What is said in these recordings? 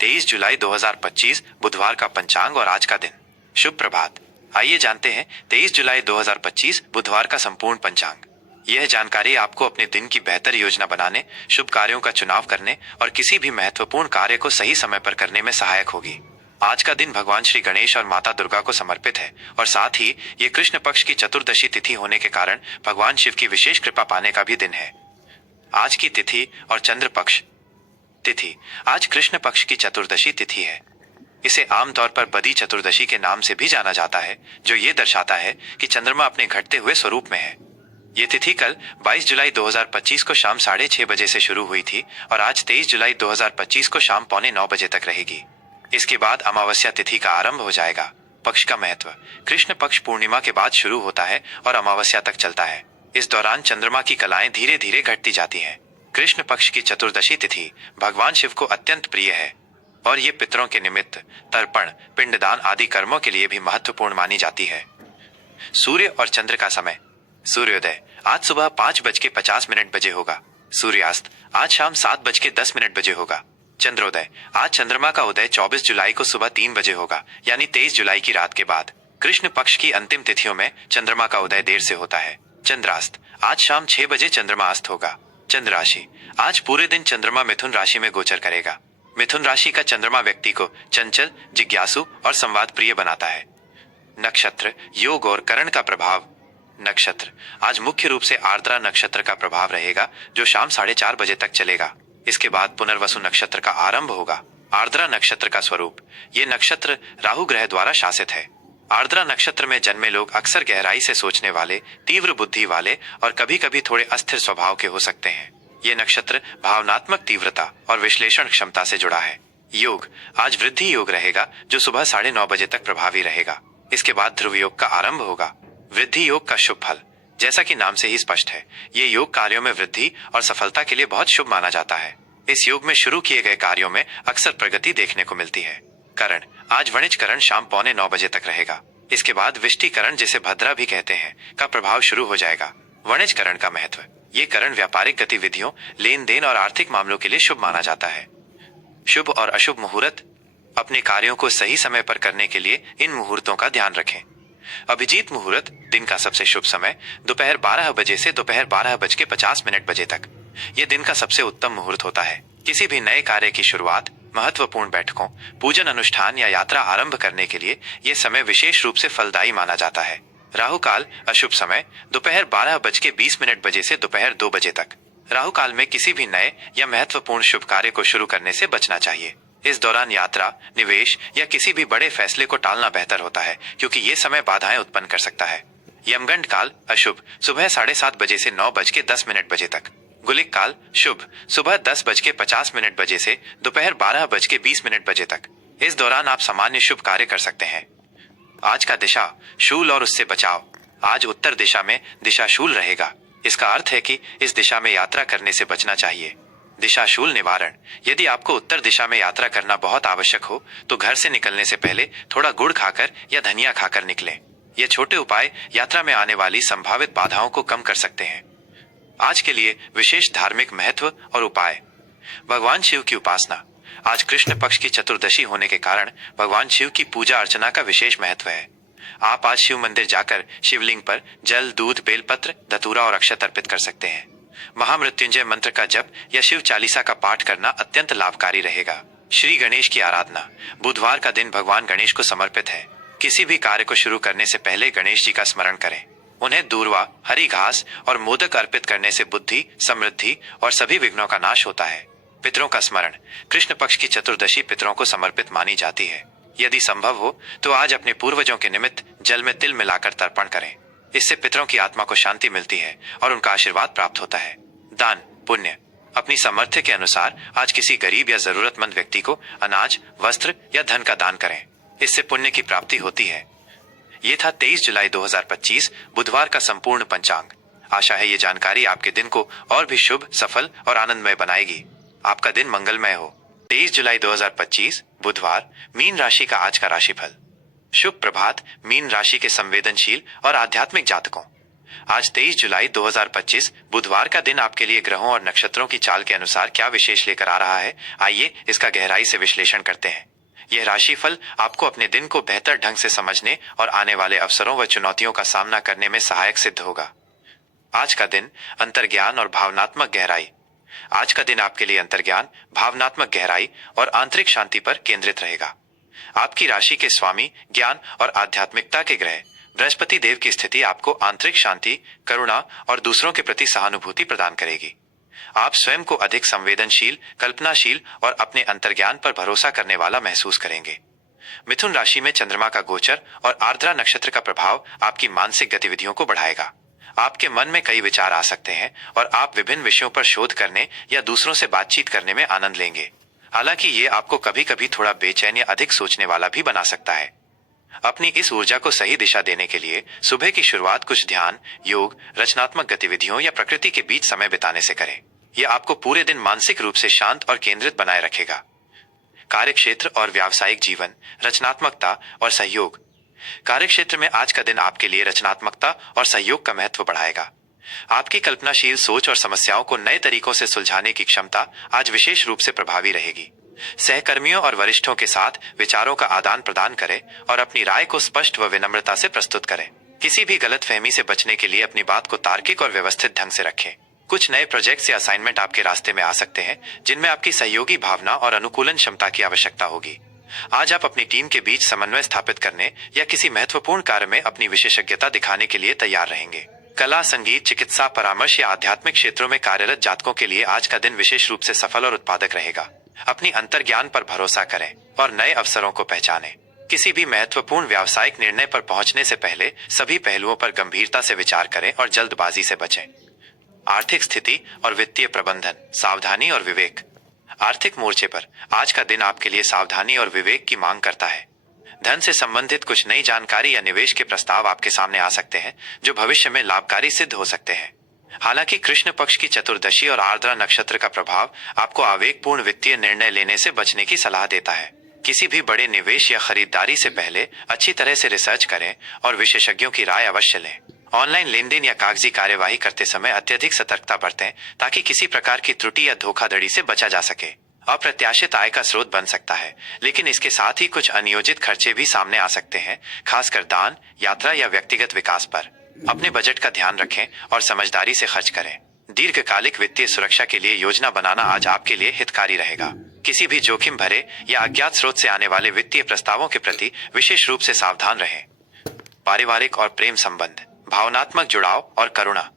23 जुलाई 2025 बुधवार का पंचांग और आज का दिन। शुभ प्रभात। आइए जानते हैं 23 जुलाई 2025 बुधवार का संपूर्ण पंचांग। यह जानकारी आपको अपने दिन की बेहतर योजना बनाने, शुभ कार्यों का चुनाव करने और किसी भी महत्वपूर्ण कार्य को सही समय पर करने में सहायक होगी। आज का दिन भगवान श्री गणेश और माता दुर्गा को समर्पित है और साथ ही ये कृष्ण पक्ष की चतुर्दशी तिथि होने के कारण भगवान शिव की विशेष कृपा पाने का भी दिन है। आज की तिथि और चंद्र पक्ष। तिथि। आज कृष्ण पक्ष की चतुर्दशी तिथि है। इसे आमतौर पर बदी चतुर्दशी के नाम से भी जाना जाता है, जो ये दर्शाता है कि चंद्रमा अपने घटते हुए स्वरूप में है। ये तिथि कल 22 जुलाई 2025 को शाम 6:30 बजे से शुरू हुई थी और आज 23 जुलाई 2025 को शाम 8:45 बजे तक रहेगी। इसके बाद अमावस्या तिथि का आरंभ हो जाएगा। पक्ष का महत्व। कृष्ण पक्ष पूर्णिमा के बाद शुरू होता है और अमावस्या तक चलता है। इस दौरान चंद्रमा की कलाएं धीरे धीरे घटती जाती हैं। कृष्ण पक्ष की चतुर्दशी तिथि भगवान शिव को अत्यंत प्रिय है और ये पितरों के निमित्त, तर्पण, पिंडदान आदि कर्मों के लिए भी महत्वपूर्ण मानी जाती है। सूर्य और चंद्र का समय। सूर्योदय आज सुबह 5:50 बजे होगा। सूर्यास्त आज शाम 7:10 बजे होगा। चंद्रोदय आज चंद्रमा का उदय 24 जुलाई को सुबह 3 बजे होगा, यानी 23 जुलाई की रात के बाद। कृष्ण पक्ष की अंतिम तिथियों में चंद्रमा का उदय देर से होता है। चंद्रास्त आज शाम 6 बजे चंद्रमा अस्त होगा। चंद्र राशि आज पूरे दिन चंद्रमा मिथुन राशि में गोचर करेगा। मिथुन राशि का चंद्रमा व्यक्ति को चंचल, जिज्ञासु और संवाद प्रिय बनाता है। नक्षत्र, योग और करण का प्रभाव। नक्षत्र आज मुख्य रूप से आर्द्रा नक्षत्र का प्रभाव रहेगा, जो शाम 4:30 बजे तक चलेगा। इसके बाद पुनर्वसु नक्षत्र का आरंभ होगा। आर्द्रा नक्षत्र का स्वरूप। ये नक्षत्र राहु ग्रह द्वारा शासित है। आर्द्रा नक्षत्र में जन्मे लोग अक्सर गहराई से सोचने वाले, तीव्र बुद्धि वाले और कभी कभी थोड़े अस्थिर स्वभाव के हो सकते हैं। ये नक्षत्र भावनात्मक तीव्रता और विश्लेषण क्षमता से जुड़ा है। योग आज वृद्धि योग रहेगा, जो सुबह 9:30 बजे तक प्रभावी रहेगा। इसके बाद ध्रुव योग का आरंभ होगा। वृद्धि योग का शुभ फल। जैसा कि नाम से ही स्पष्ट है, ये योग कार्यों में वृद्धि और सफलता के लिए बहुत शुभ माना जाता है। इस योग में शुरू किए गए कार्यों में अक्सर प्रगति देखने को मिलती है। करण आज वणिजकरण शाम 8:45 बजे तक रहेगा। इसके बाद विष्टिकरण, जिसे भद्रा भी कहते हैं, का प्रभाव शुरू हो जाएगा। वणिजकरण का महत्व। ये करण व्यापारिक गतिविधियों, लेन देन और आर्थिक मामलों के लिए शुभ माना जाता है। शुभ और अशुभ मुहूर्त। अपने कार्यों को सही समय पर करने के लिए इन मुहूर्तों का ध्यान रखें। अभिजीत मुहूर्त दिन का सबसे शुभ समय दोपहर 12 बजे से दोपहर 12:50 बजे तक। यह दिन का सबसे उत्तम मुहूर्त होता है। किसी भी नए कार्य की शुरुआत, महत्वपूर्ण बैठकों, पूजन अनुष्ठान या यात्रा आरंभ करने के लिए यह समय विशेष रूप से फलदायी माना जाता है। राहु काल अशुभ समय दोपहर 12:20 बजे से दोपहर 2 बजे तक। राहु काल में किसी भी नए या महत्वपूर्ण शुभ कार्य को शुरू करने से बचना चाहिए। इस दौरान यात्रा, निवेश या किसी भी बड़े फैसले को टालना बेहतर होता है, क्योंकि ये समय बाधाएं उत्पन्न कर सकता है। यमगंड काल अशुभ सुबह 7:30 बजे से 9:10 बजे तक। गुलिक काल शुभ सुबह 10:50 बजे से दोपहर 12:20 बजे तक। इस दौरान आप सामान्य शुभ कार्य कर सकते हैं। आज का दिशा शूल और उससे बचाव। आज उत्तर दिशा में दिशा शूल रहेगा। इसका अर्थ है कि इस दिशा में यात्रा करने से बचना चाहिए। दिशा शूल निवारण। यदि आपको उत्तर दिशा में यात्रा करना बहुत आवश्यक हो, तो घर से निकलने से पहले थोड़ा गुड़ खाकर या धनिया खाकर निकलें। ये छोटे उपाय यात्रा में आने वाली संभावित बाधाओं को कम कर सकते हैं। आज के लिए विशेष धार्मिक महत्व और उपाय। भगवान शिव की उपासना। आज कृष्ण पक्ष की चतुर्दशी होने के कारण भगवान शिव की पूजा अर्चना का विशेष महत्व है। आप आज शिव मंदिर जाकर शिवलिंग पर जल, दूध, बेलपत्र, धतूरा और अक्षत अर्पित कर सकते हैं। महामृत्युंजय मंत्र का जप या शिव चालीसा का पाठ करना अत्यंत लाभकारी रहेगा। श्री गणेश की आराधना। बुधवार का दिन भगवान गणेश को समर्पित है। किसी भी कार्य को शुरू करने से पहले गणेश जी का स्मरण करें। उन्हें दूर्वा, हरी घास और मोदक अर्पित करने से बुद्धि, समृद्धि और सभी विघ्नों का नाश होता है। पितरों का स्मरण। कृष्ण पक्ष की चतुर्दशी पितरों को समर्पित मानी जाती है। यदि संभव हो तो आज अपने पूर्वजों के निमित्त जल में तिल मिलाकर तर्पण करें। इससे पितरों की आत्मा को शांति मिलती है और उनका आशीर्वाद प्राप्त होता है। दान पुण्य। अपनी सामर्थ्य के अनुसार आज किसी गरीब या जरूरतमंद व्यक्ति को अनाज, वस्त्र या धन का दान करें। इससे पुण्य की प्राप्ति होती है। ये था 23 जुलाई 2025 बुधवार का संपूर्ण पंचांग। आशा है ये जानकारी आपके दिन को और भी शुभ, सफल और आनंदमय बनाएगी। आपका दिन मंगलमय हो। 23 जुलाई 2025 बुधवार, मीन राशि का आज का राशिफल। शुभ प्रभात मीन राशि के संवेदनशील और आध्यात्मिक जातकों। आज 23 जुलाई 2025 बुधवार का दिन आपके लिए ग्रहों और नक्षत्रों की चाल के अनुसार क्या विशेष लेकर आ रहा है, आइए इसका गहराई से विश्लेषण करते हैं। यह राशिफल आपको अपने दिन को बेहतर ढंग से समझने और आने वाले अवसरों व चुनौतियों का सामना करने में सहायक सिद्ध होगा। आज का दिन अंतर्ज्ञान और भावनात्मक गहराई। आज का दिन आपके लिए अंतर्ज्ञान, भावनात्मक गहराई और आंतरिक शांति पर केंद्रित रहेगा। आपकी राशि के स्वामी, ज्ञान और आध्यात्मिकता के ग्रह बृहस्पति देव की स्थिति आपको आंतरिक शांति, करुणा और दूसरों के प्रति सहानुभूति प्रदान करेगी। आप स्वयं को अधिक संवेदनशील, कल्पनाशील और अपने अंतर्ज्ञान पर भरोसा करने वाला महसूस करेंगे। मिथुन राशि में चंद्रमा का गोचर और आर्द्रा नक्षत्र का प्रभाव आपकी मानसिक गतिविधियों को बढ़ाएगा। आपके मन में कई विचार आ सकते हैं और आप विभिन्न विषयों पर शोध करने या दूसरों से बातचीत करने में आनंद लेंगे। हालांकि ये आपको कभी कभी थोड़ा बेचैन या अधिक सोचने वाला भी बना सकता है। अपनी इस ऊर्जा को सही दिशा देने के लिए सुबह की शुरुआत कुछ ध्यान, योग, रचनात्मक गतिविधियों या प्रकृति के बीच समय बिताने से करें। यह आपको पूरे दिन मानसिक रूप से शांत और केंद्रित बनाए रखेगा। कार्यक्षेत्र और व्यावसायिक जीवन, रचनात्मकता और सहयोग। कार्यक्षेत्र में आज का दिन आपके लिए रचनात्मकता और सहयोग का महत्व बढ़ाएगा। आपकी कल्पनाशील सोच और समस्याओं को नए तरीकों से सुलझाने की क्षमता आज विशेष रूप से प्रभावी रहेगी। सहकर्मियों और वरिष्ठों के साथ विचारों का आदान प्रदान करें और अपनी राय को स्पष्ट व विनम्रता से प्रस्तुत करें। किसी भी गलतफहमी से बचने के लिए अपनी बात को तार्किक और व्यवस्थित ढंग से रखें। कुछ नए प्रोजेक्ट्स या असाइनमेंट आपके रास्ते में आ सकते हैं, जिनमें आपकी सहयोगी भावना और अनुकूलन क्षमता की आवश्यकता होगी। आज आप अपनी टीम के बीच समन्वय स्थापित करने या किसी महत्वपूर्ण कार्य में अपनी विशेषज्ञता दिखाने के लिए तैयार रहेंगे। कला, संगीत, चिकित्सा, परामर्श या आध्यात्मिक क्षेत्रों में कार्यरत जातकों के लिए आज का दिन विशेष रूप से सफल और उत्पादक रहेगा। अपनी अंतर्ज्ञान पर भरोसा करें और नए अवसरों को पहचानें। किसी भी महत्वपूर्ण व्यावसायिक निर्णय पर पहुंचने से पहले सभी पहलुओं पर गंभीरता से विचार करें और जल्दबाजी से बचें। आर्थिक स्थिति और वित्तीय प्रबंधन, सावधानी और विवेक। आर्थिक मोर्चे पर आज का दिन आपके लिए सावधानी और विवेक की मांग करता है। धन से संबंधित कुछ नई जानकारी या निवेश के प्रस्ताव आपके सामने आ सकते हैं, जो भविष्य में लाभकारी सिद्ध हो सकते हैं। हालांकि कृष्ण पक्ष की चतुर्दशी और आर्द्रा नक्षत्र का प्रभाव आपको आवेगपूर्ण वित्तीय निर्णय लेने से बचने की सलाह देता है। किसी भी बड़े निवेश या खरीदारी से पहले अच्छी तरह से रिसर्च करें और विशेषज्ञों की राय अवश्य लें। ऑनलाइन लेनदेन या कागजी कार्यवाही करते समय अत्यधिक सतर्कता बरतें, ताकि किसी प्रकार की त्रुटि या धोखाधड़ी से बचा जा सके। अप्रत्याशित आय का स्रोत बन सकता है, लेकिन इसके साथ ही कुछ अनियोजित खर्चे भी सामने आ सकते हैं, खासकर दान, यात्रा या व्यक्तिगत विकास पर। अपने बजट का ध्यान रखें और समझदारी से खर्च करें। दीर्घकालिक वित्तीय सुरक्षा के लिए योजना बनाना आज आपके लिए हितकारी रहेगा। किसी भी जोखिम भरे या अज्ञात स्रोत से आने वाले वित्तीय प्रस्तावों के प्रति विशेष रूप से सावधान रहें। पारिवारिक और प्रेम संबंध, भावनात्मक जुड़ाव और करुणा।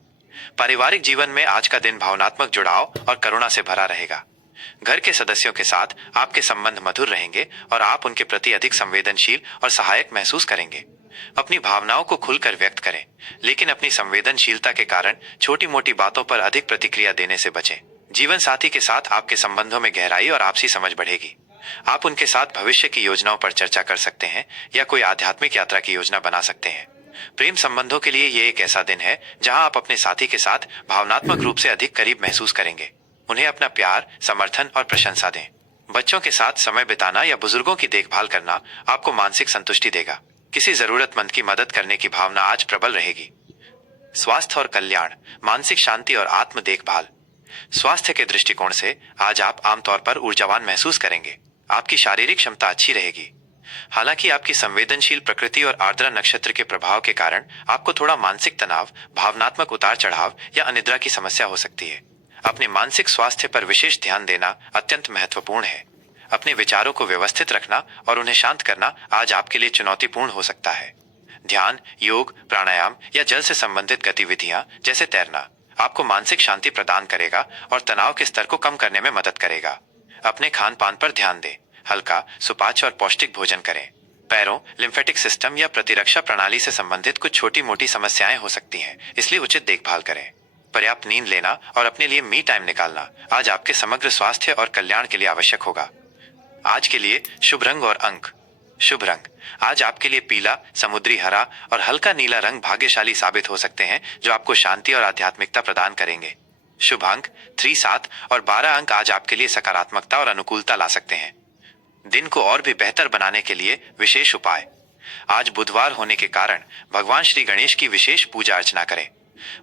पारिवारिक जीवन में आज का दिन भावनात्मक जुड़ाव और करुणा से भरा रहेगा। घर के सदस्यों के साथ आपके संबंध मधुर रहेंगे और आप उनके प्रति अधिक संवेदनशील और सहायक महसूस करेंगे। अपनी भावनाओं को खुलकर व्यक्त करें, लेकिन अपनी संवेदनशीलता के कारण छोटी मोटी बातों पर अधिक प्रतिक्रिया देने से बचें। जीवन साथी के साथ आपके संबंधों में गहराई और आपसी समझ बढ़ेगी। आप उनके साथ भविष्य की योजनाओं पर चर्चा कर सकते हैं या कोई आध्यात्मिक यात्रा की योजना बना सकते हैं। प्रेम संबंधों के लिए ये एक ऐसा दिन है जहां आप अपने साथी के साथ भावनात्मक रूप से अधिक करीब महसूस करेंगे। उन्हें अपना प्यार, समर्थन और प्रशंसा दें। बच्चों के साथ समय बिताना या बुजुर्गों की देखभाल करना आपको मानसिक संतुष्टि देगा। किसी जरूरतमंद की मदद करने की भावना आज प्रबल रहेगी। स्वास्थ्य और कल्याण, मानसिक शांति और आत्म देखभाल। स्वास्थ्य के दृष्टिकोण से आज आप आमतौर पर ऊर्जावान महसूस करेंगे। आपकी शारीरिक क्षमता अच्छी रहेगी। हालांकि आपकी संवेदनशील प्रकृति और आर्द्रा नक्षत्र के प्रभाव के कारण आपको थोड़ा मानसिक तनाव, भावनात्मक उतार चढ़ाव या अनिद्रा की समस्या हो सकती है। अपने मानसिक स्वास्थ्य पर विशेष ध्यान देना अत्यंत महत्वपूर्ण है। अपने विचारों को व्यवस्थित रखना और उन्हें शांत करना आज आपके लिए चुनौतीपूर्ण हो सकता है। ध्यान, योग, प्राणायाम या जल से संबंधित गतिविधियां जैसे तैरना आपको मानसिक शांति प्रदान करेगा और तनाव के स्तर को कम करने में मदद करेगा। अपने खान पान पर ध्यान दें। हल्का, सुपाच्य और पौष्टिक भोजन करें। पैरों, लिम्फेटिक सिस्टम या प्रतिरक्षा प्रणाली से संबंधित कुछ छोटी मोटी समस्याएं हो सकती हैं, इसलिए उचित देखभाल करें। पर्याप्त नींद लेना और अपने लिए मी टाइम निकालना आज आपके समग्र स्वास्थ्य और कल्याण के लिए आवश्यक होगा। आज के लिए शुभ रंग और अंक। शुभ रंग, आज आपके लिए पीला, समुद्री हरा और हल्का नीला रंग भाग्यशाली साबित हो सकते हैं, जो आपको शांति और आध्यात्मिकता प्रदान करेंगे। शुभ अंक 3, 7 और 12 अंक आज आपके लिए सकारात्मकता और अनुकूलता ला सकते हैं। दिन को और भी बेहतर बनाने के लिए विशेष उपाय। आज बुधवार होने के कारण भगवान श्री गणेश की विशेष पूजा अर्चना करें।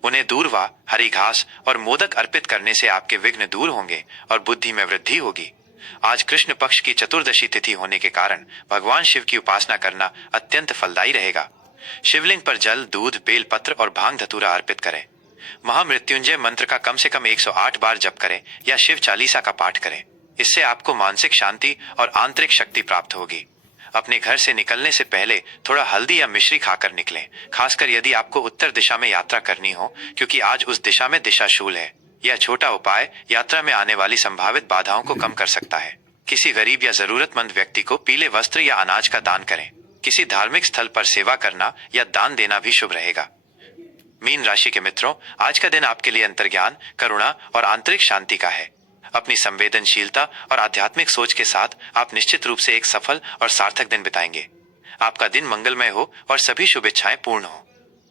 उन्हें दूर्वा, हरी घास और मोदक अर्पित करने से आपके विघ्न दूर होंगे और बुद्धि में वृद्धि होगी। आज कृष्ण पक्ष की चतुर्दशी तिथि होने के कारण भगवान शिव की उपासना करना अत्यंत फलदायी रहेगा। शिवलिंग पर जल, दूध, बेलपत्र और भांग धतूरा अर्पित करें। महामृत्युंजय मंत्र का कम से कम 108 बार जप करें या शिव चालीसा का पाठ करें। इससे आपको मानसिक शांति और आंतरिक शक्ति प्राप्त होगी। अपने घर से निकलने से पहले थोड़ा हल्दी या मिश्री खाकर निकलें, खासकर यदि आपको उत्तर दिशा में यात्रा करनी हो, क्योंकि आज उस दिशा में दिशाशूल है। यह छोटा उपाय यात्रा में आने वाली संभावित बाधाओं को कम कर सकता है। किसी गरीब या जरूरतमंद व्यक्ति को पीले वस्त्र या अनाज का दान करें। किसी धार्मिक स्थल पर सेवा करना या दान देना भी शुभ रहेगा। मीन राशि के मित्रों, आज का दिन आपके लिए अंतर्ज्ञान, करुणा और आंतरिक शांति का है। अपनी संवेदनशीलता और आध्यात्मिक सोच के साथ आप निश्चित रूप से एक सफल और सार्थक दिन बिताएंगे। आपका दिन मंगलमय हो और सभी शुभेच्छाएं पूर्ण हो।